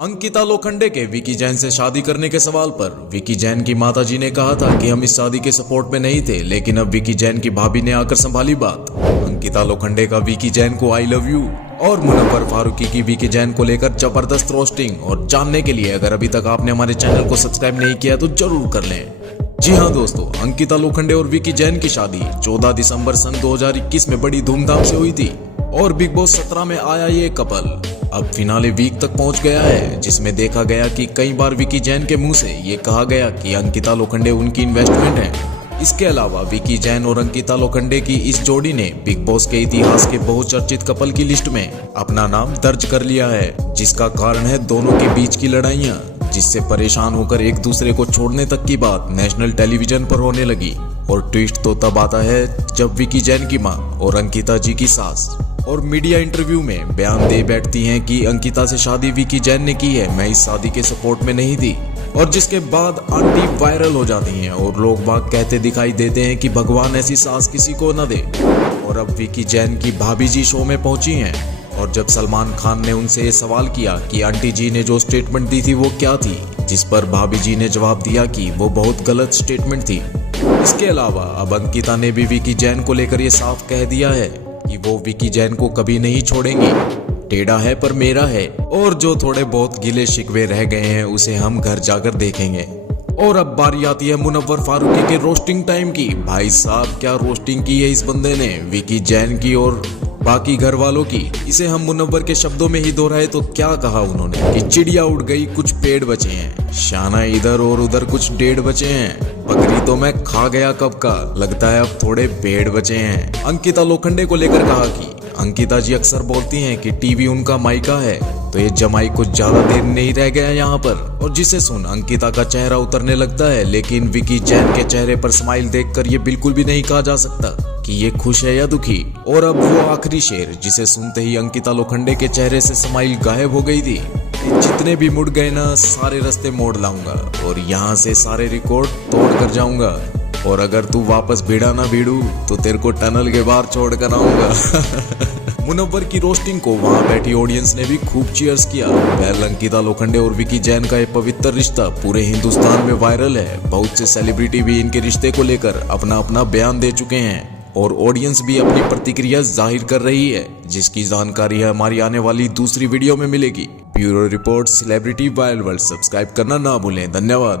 अंकिता लोखंडे के विकी जैन से शादी करने के सवाल पर विकी जैन की माताजी ने कहा था कि हम इस शादी के सपोर्ट में नहीं थे, लेकिन अब विकी जैन की भाभी ने आकर संभाली बात। अंकिता लोखंडे का विकी जैन को आई लव यू और मुनव्वर फारूकी की विकी जैन को लेकर जबरदस्त रोस्टिंग। और जानने के लिए अगर अभी तक आपने हमारे चैनल को सब्सक्राइब नहीं किया तो जरूर कर लें। जी हाँ दोस्तों, अंकिता लोखंडे और विकी जैन की शादी 14 दिसंबर सन 2021 में बड़ी धूमधाम से हुई थी और बिग बॉस 17 में आया ये कपल अब फिनाले वीक तक पहुंच गया है, जिसमें देखा गया कि कई बार विकी जैन के मुंह से ये कहा गया कि अंकिता लोखंडे उनकी इन्वेस्टमेंट है। इसके अलावा विकी जैन और अंकिता लोखंडे की इस जोड़ी ने बिग बॉस के इतिहास के बहुचर्चित कपल की लिस्ट में अपना नाम दर्ज कर लिया है, जिसका कारण है दोनों के बीच की लड़ाइयाँ, जिससे परेशान होकर एक दूसरे को छोड़ने तक की बात नेशनल टेलीविजन पर होने लगी। और ट्विस्ट तो तब आता है जब विकी जैन की मां और अंकिता जी की सास और मीडिया इंटरव्यू में बयान दे बैठती हैं कि अंकिता से शादी विकी जैन ने की है, मैं इस शादी के सपोर्ट में नहीं थी। और जिसके बाद आंटी वायरल हो जाती हैं और लोग बाग कहते दिखाई देते हैं कि भगवान ऐसी सास किसी को न दे। और अब विकी जैन की भाभी जी शो में पहुंची हैं और जब सलमान खान ने उनसे ये सवाल किया कि आंटी जी ने जो स्टेटमेंट दी थी वो क्या थी, जिस पर भाभी जी ने जवाब दिया कि वो बहुत गलत स्टेटमेंट थी। इसके अलावा अब अंकिता ने भी विकी जैन को लेकर ये साफ कह दिया है कि वो विकी जैन को कभी नहीं छोड़ेंगी। टेढ़ा है पर मेरा है और जो थोड़े बहुत गिले शिकवे रह गए हैं उसे हम घर जाकर देखेंगे। और अब बारी आती है मुनव्वर फारूकी के रोस्टिंग टाइम की। भाई साहब क्या रोस्टिंग की है इस बंदे ने विकी जैन की और बाकी घर वालों की। इसे हम मुनव्वर के शब्दों में ही दोहराए तो क्या कहा उन्होंने कि चिड़िया उड़ गई कुछ पेड़ बचे हैं, शाना इधर और उधर कुछ डेढ़ बचे हैं, बकरी तो मैं खा गया कब का, लगता है अब थोड़े पेड़ बचे हैं। अंकिता लोखंडे को लेकर कहा कि अंकिता जी अक्सर बोलती हैं कि टीवी उनका मायका है, तो ये जमाई कुछ ज्यादा देर नहीं रह गया यहाँ पर। और जिसे सुन अंकिता का चेहरा उतरने लगता है, लेकिन विकी जैन के चेहरे पर स्माइल देखकर ये बिल्कुल भी नहीं कहा जा सकता कि ये खुश है या दुखी। और अब वो आखिरी शेर जिसे सुनते ही अंकिता लोखंडे के चेहरे से स्माइल गायब हो गई थी। जितने भी मुड़ गए ना सारे रास्ते मोड़ लाऊंगा और यहाँ से सारे रिकॉर्ड तोड़ कर जाऊंगा, और अगर तू वापस भिड़ा ना भिड़ू तो तेरे को टनल के बाहर छोड़ कर आऊंगा। मुनव्वर की रोस्टिंग को वहां बैठी ऑडियंस ने भी खूब चीयर्स किया। पहल अंकिता लोखंडे और विकी जैन का ये पवित्र रिश्ता पूरे हिंदुस्तान में वायरल है। बहुत से सेलिब्रिटी भी इनके रिश्ते को लेकर अपना अपना बयान दे चुके हैं और ऑडियंस भी अपनी प्रतिक्रिया जाहिर कर रही है, जिसकी जानकारी हमारी आने वाली दूसरी वीडियो में मिलेगी। Bureau report, celebrity wild world. Subscribe करना ना भूलें। धन्यवाद।